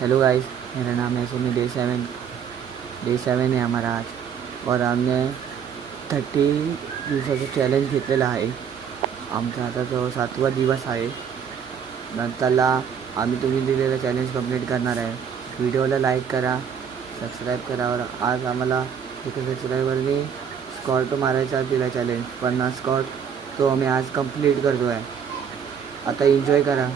Hello guys, मेरा नाम है सुमित। डे 7 है हमारा आज और हमने 30 दिवसाचं चॅलेंज घेतलेलं आहे. आमचा आता तो 7वा दिवस आहे. नंतरला आम्ही तुम्ही दिलेलं चॅलेंज कंप्लीट करणार आहे. व्हिडिओला लाईक करा, सबस्क्राईब करा. और आज आम्हाला एका सबस्क्रायबरने स्कॉट मारायचा दिला चॅलेंज 50 स्कॉट, तो आम्ही आज कंप्लीट करतो आहे. आता एन्जॉय करा.